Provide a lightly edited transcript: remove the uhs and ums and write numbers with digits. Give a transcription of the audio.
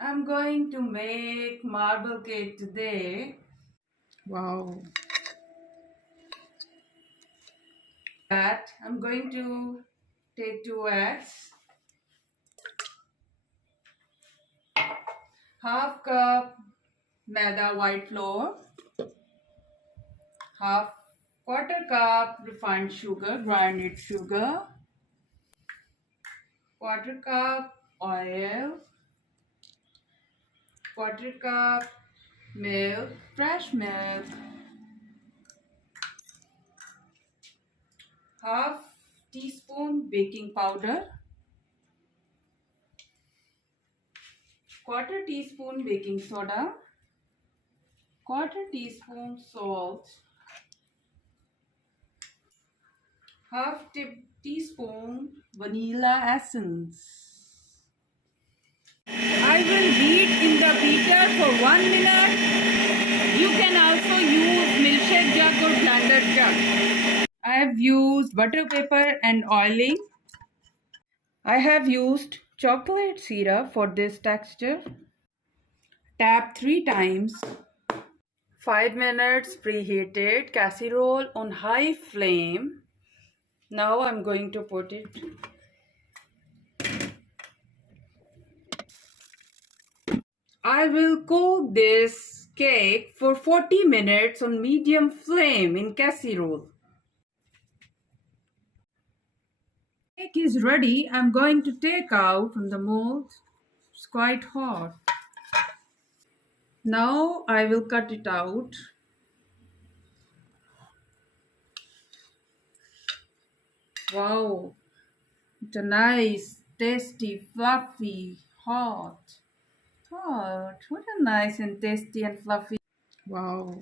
I'm going to make marble cake today. Wow. That I'm going to take 2 eggs, half cup maida white flour, half quarter cup refined sugar, ground sugar, quarter cup oil, quarter cup milk, fresh milk, half teaspoon baking powder, quarter teaspoon baking soda, quarter teaspoon salt, half teaspoon vanilla essence. I will beat in the beater for 1 minute. You can also use milkshake jug or blender jug. I have used butter paper and oiling. I have used chocolate syrup for this texture. Tap 3 times. 5 minutes preheated casserole on high flame. Now I'm going to put it. I will cook this cake for 40 minutes on medium flame in casserole. Cake is ready. I'm going to take out from the mold. It's quite hot. Now I will cut it out. Wow, it's a nice, tasty, fluffy, hot. What a nice and tasty and fluffy. Wow.